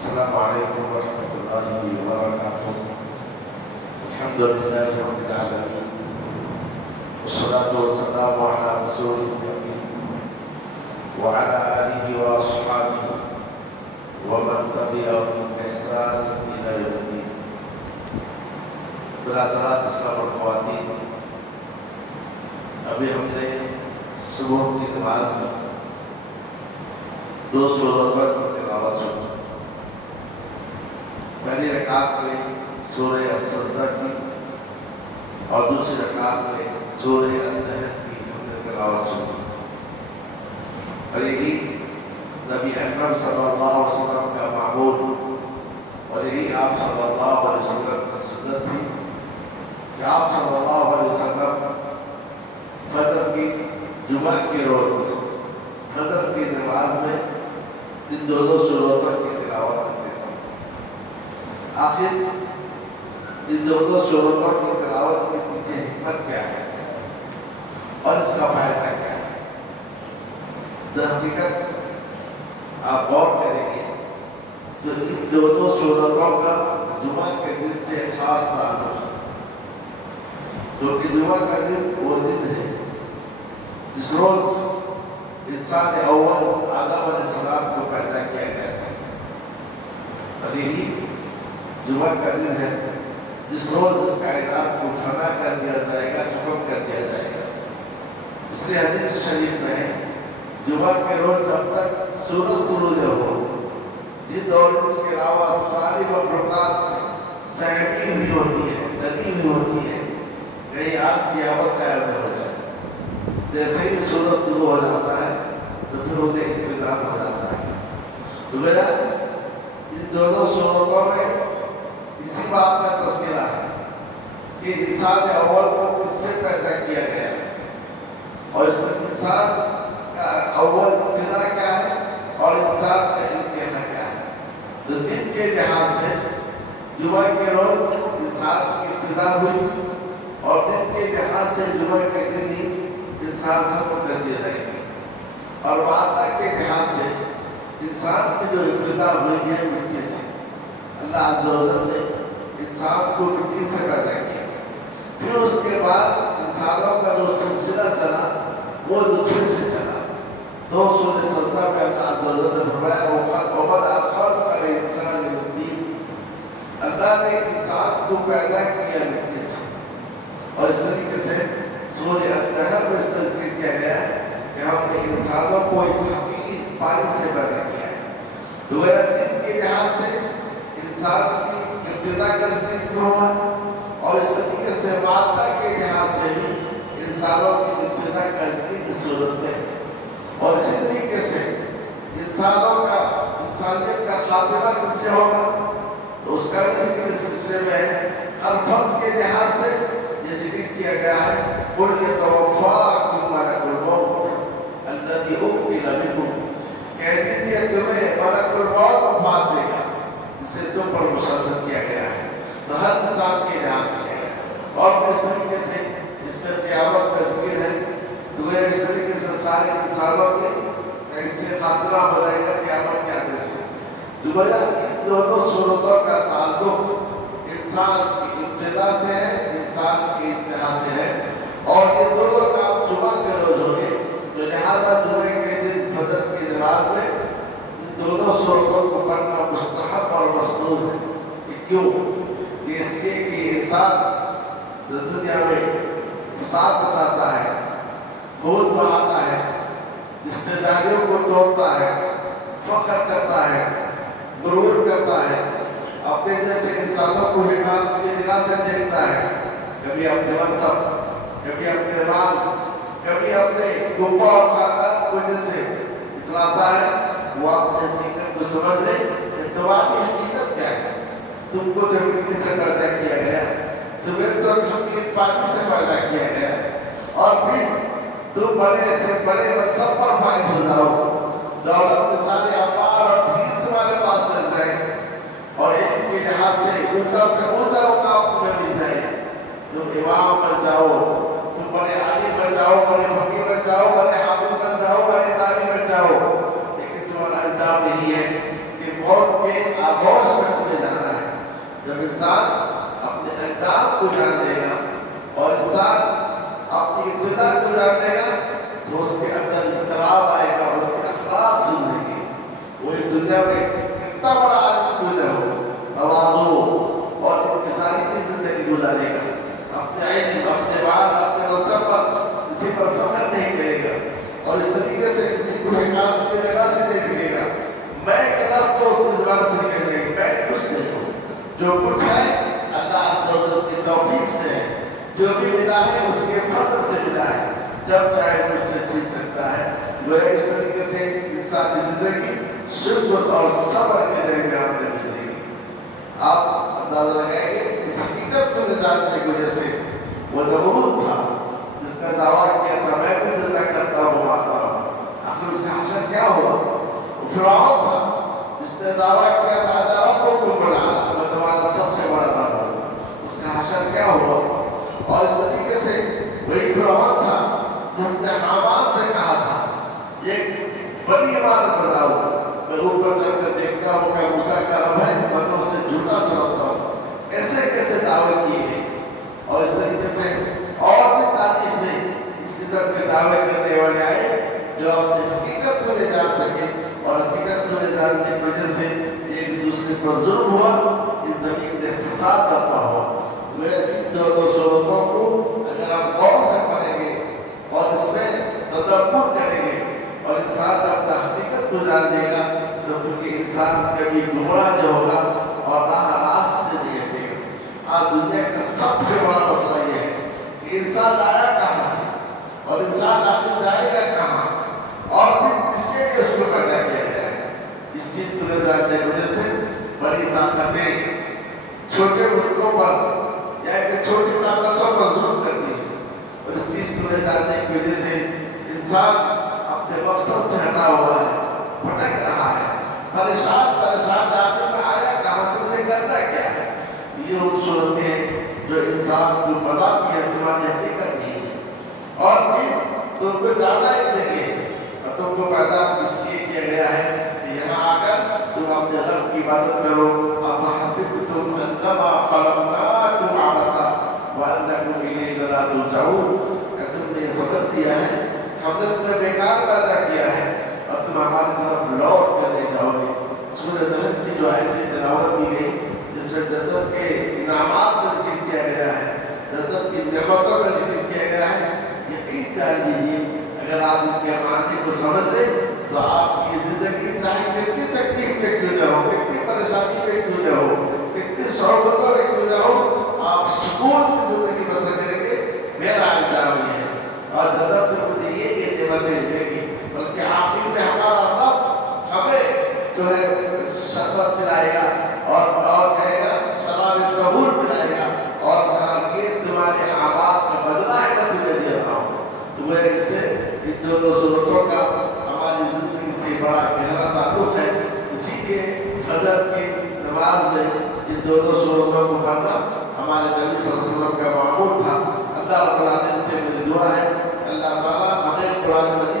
السلام عليكم ورحمة الله وبركاته. الحمد لله رب العالمين والصلاة والسلام على رسول الأمين وعلى آله وأصحابه ومن تبعهم بإحسان إلى يوم الدين. برادران اسلام اور خواتین، ابھی ہم نے صبح کی نماز میں 2 سورتوں کی تلاوت سنی. پہلی رکعت میں سورہ السجدہ کی اور دوسری رکعت میں سورہ الدہر کی ہم نے تلاوت سنی. اور یہی نبی اکرم صلی اللہ علیہ وسلم کا معمول اور یہی آپ صلی اللہ علیہ وسلم کی سنت تھی کہ آپ صلی اللہ علیہ وسلم فجر کی جمعہ کے روز فجر کی نماز میں ان 2 سورتوں کی تلاوت کرتے تھے. آخر ان 2 سورتوں کی تلاوت کے پیچھے حکمت کیا ہے اور اس کا فائدہ کیا ہے؟ در حقیقت آپ غور کریں گے جو ان 2 سورتوں کا جمعہ کے دن سے خاص تعلق ہے، کیونکہ جمعہ کا دن وہ دن ہے جس روز انسان اول آدم علیہ السلام کو پیدا کیا گیا تھا، اور یہی جمعہ کا دن ہے جس روز اس کائنات کو فنا کر دیا جائے گا، ختم کر دیا جائے گا. اس لیے حدیث شریف میں جمعہ کے روز جب تک سورج طلوع ہو، جن اور اس کے علاوہ ساری مخلوقات سہمی ہوئی ہوتی ہے، لگی ہوئی ہوتی ہے، کہیں آج قیامت کا اعلان ہو جائے. جیسے ہی سورج طلوع ہو جاتا ہے تو پھر انہیں اطمینان ہو جاتا ہے. تو میرا ان 2 صورتوں میں اسی بات کا تذکرہ ہے کہ انسان اول کو کس سے پیدا کیا گیا اور اس انسان کا اول ابتدا کیا ہے اور انسان کا انتہا کیا ہے. تو دن کے لحاظ سے جمعہ کے روز انسان کی ابتدا ہوئی اور دن کے لحاظ سے جمعہ کے دن ہی انسان ختم کر دیا جائے گا. اور مادہ کے لحاظ سے انسان کی جو ابتدا ہوئی ہے مٹی سے، اللہ عز و جل نے انسان کو مٹی سے پیدا کیا. پھر اس کے بعد انسانوں کا جو سلسلہ چلا وہ نطفے سے چلا. تو سورہ سجدہ میں اللہ عز و جل نے فرمایا وَبَدَأَ خَلْقَ الْإِنسَانِ مِنْ طِينٍ، اللہ نے انسان کو پیدا کیا مٹی سے. اور اس طریقے سے سورہ الدہر میں تذکر کیا گیا کہ ہم نے انسانوں کو ایک حقیقی پانی سے پیدا کیا ہے. تو وہ دن کے لحاظ سے انسان کی ابتدا کا ذکر ہوا اور اس طریقے سے مادہ کے لحاظ سے بھی انسانوں کی ابتدا کا ذکر اس صورت میں. اور اسی طریقے سے انسانوں کا انسانیت کا خاتمہ کس سے ہوگا تو اس کا بھی ذکر اس سلسلے میں ہے. ہر فرد کے لحاظ سے یہ ذکر کیا گیا ہے قُلْ يَتَوَفَّاكُمْ مَلَكُ الْمَوْتِ الَّذِي وُكِّلَ بِكُمْ، کہہ دیجیے تمہیں ملک الموت وفات دے گا جسے تم پر مسلط کیا گیا ہے. تو ہر انسان کے لحاظ سے ہے. اور اس طریقے سے اس میں قیامت کا ذکر ہے تو اس طریقے سے سارے انسانوں کے کیسے خاتمہ ہو جائے گا قیامت کے آنے سے. تو گویا ان 2 صورتوں کا تعلق انسان کی ابتدا سے ہے، انسان کی انتہا سے ہے. اور یہ دونوں کام جمعہ کے روز ہوں گے، تو لہذا جمعہ کے دن فجر کی نماز میں ان 2 صورتوں کو پڑھنا مستحب اور مسنون ہے. کیوں؟ اس لیے کہ انسان دنیا میں فساد مچاتا ہے، خون بہاتا ہے، رشتہ داریوں کو توڑتا ہے، فخر کرتا ہے، غرور کرتا ہے، اپنے جیسے انسانوں کو حقارت کی نگاہ سے دیکھتا ہے، کبھی اپنے منصب، کبھی اپنے مال، کبھی اپنے گھوپا اور خاندان کو جیسے اتراتا ہے. وہ اپنے حقیقت کو سمجھ لے کہ تمہاری حقیقت کیا ہے. تم کو جب مٹی سے پیدا کیا گیا، تمہیں تو حقیقت پانی سے پیدا کیا گیا، اور پھر تم بڑے سے بڑے منصب پر فائز ہو جاؤ، دولت میں سارے اپار اور بھیڑ تمہارے پاس مل جائے اور علم کے لحاظ سے اونچا سے اونچا مقام تمہیں مل جائے. تم امام بن جاؤ، تم بڑے عالم بن جاؤ، بڑے فقیہ بن جاؤ، بڑے حافظ بن جاؤ، بڑے قاری بن جاؤ، لیکن تمہارا انجام یہی ہے کہ موت کے آغوش میں تمہیں جانا ہے۔ جب انسان اپنے انجام کو جان لے گا اور انسان اپنی ابتدا کو جان لے گا تو اس کے اندر انقلاب آئے گا، اس کے اخلاق سننے گی۔ وہ اس دنیا میں کتنا بڑا آدمی کیوں نہ ہو، تواضع اور انکساری کی زندگی گزارے گا، اپنے علم، اپنے بال، اپنے منصب پر کسی پر فخر نہیں کرے گا اور اس طریقے سے کسی کو حقارت کی جگہ سے نہیں دکھے گا۔ میں کے لفظ تو اس کی زبان سے نکلے گا، میں کچھ نہیں ہوں، جو کچھ ہے اللہ عز و جل کی توفیق سے ہے، جو بھی ملا ہے اس کے فضل سے ملا ہے، جب چاہے مجھ سے چھین سکتا ہے۔ وہ اس طریقے سے انسانی زندگی شکر اور صبر کے درمیان میں گزرے گی۔ آپ اندازہ لگائیں گے اس حقیقت کو جاننے کی وجہ سے وہ نمرود تھا جس نے دعویٰ کیا تھا میں بھی زندہ کرتا ہوں مارتا ہوں، آخر اس کا حشر کیا ہوا؟ وہ فرعون تھا جس نے دعویٰ کیا تھا انا ربکم العالی، میں تمہارا سب سے بڑا رب ہوں، اس کا حشر کیا ہوا؟ اور اس طریقے سے وہی فرعون تھا جس نے حامان سے کہا تھا ایک بڑی عمارت بناؤ، میں اوپر چڑھ کر دیکھتا ہوں کہ موسیٰ کا رب ہے، میں تو اسے جھوٹا سمجھتا ہوں۔ ایسے کیسے دعوے کیے گئے اور اس طریقے سے اور بھی تاریخ میں اس قسم کے دعوے کرنے والے آئے جو اپنی حقیقت کو لے جان سکے اور حقیقت کو لے جاننے کی وجہ سے ایک دوسرے پر ظلم ہوا، اس زمین میں فساد برپا ہوا۔ وہ ان دونوں صورتوں کو اگر ہم غور سے پڑھیں گے اور اس میں تدبر کریں گے اور انسان اپنا حقیقت کو جان لے گا تو پھر انسان کبھی گمراہ جو ہوگا اور راہ راست سے نہیں ہٹے گا۔ آج دنیا کا سب سے بڑا مسئلہ یہ ہے کہ انسان آیا کہاں سے اور انسان آخر جائے گا کہاں اور پھر اس کے لیے اس کو پیدا کیا گیا ہے۔ اس چیز کو لے جاننے کی وجہ سے بڑی طاقتیں چھوٹے ملکوں پر یا کہ چھوٹی طاقتوں پر ظلم کرتی ہیں اور اس چیز کو لے جاننے کی وجہ سے انسان اپنے مقصد سے ہٹا ہوا ہے، بھٹک رہا ہے، پریشان آخر میں آیا کہاں سے، مجھے کرنا کیا ہے۔ یہ ان صورتیں ہیں جو انسان کو بتاتی ہے تمہاری حقیقت نہیں ہے اور پھر تم کو جانا ہی دیکھے اور تم کو پیدا اس لیے کیا گیا ہے کہ یہاں آ کر تم اپنے رب کی عبادت کرو۔ أَفَحَسِبْتُمْ أَنَّمَا خَلَقْنَاكُمْ عَبَثًا وَأَنَّكُمْ إِلَيْنَا لَا تُرْجَعُونَ، کہ تم نے یہ سبق دیا ہے ہم نے تمہیں بیکار پیدا کیا ہے اور تم ہماری طرف لوٹ کر نہیں جاؤ گے۔ سورہ نحل کی جو آیتیں تلاوت کی گئی جس میں جنت کے انعامات کا ذکر کیا گیا ہے، جنت کی نعمتوں کا ذکر کیا گیا ہے، یقین جان لیجیے اگر آپ ان کے معنی کو سمجھ لیں تو آپ کی زندگی چاہے کتنی تکلیف میں کیوں نہ ہو، کتنی پریشانی میں کیوں نہ ہو، کتنی صعوبتوں میں کیوں نہ ہو، آپ سکون کی زندگی بسر کریں گے۔ میرا انجام یہ ہے اور جنت میں مجھے یہ نعمتیں ملیں گی، بلکہ آخر میں ہمارا رب ہمیں جو ہے شربت پلائے گا اور کہے گا شراب طہور پلائے گا اور کہا یہ تمہارے اعمال کا بدلہ ہے میں تمہیں دے رہا ہوں۔ تو وہ اس سے ان دونوں صورتوں کا ہماری زندگی سے بڑا گہرا تعلق ہے، اسی لیے فجر کی نماز میں ان دونوں صورتوں کو پڑھنا ہمارے نبی صلی اللہ علیہ وسلم کا معمول تھا۔ اللہ رب العالمین سے میری دعا ہے اللہ تعالیٰ ہمیں قرآن مجید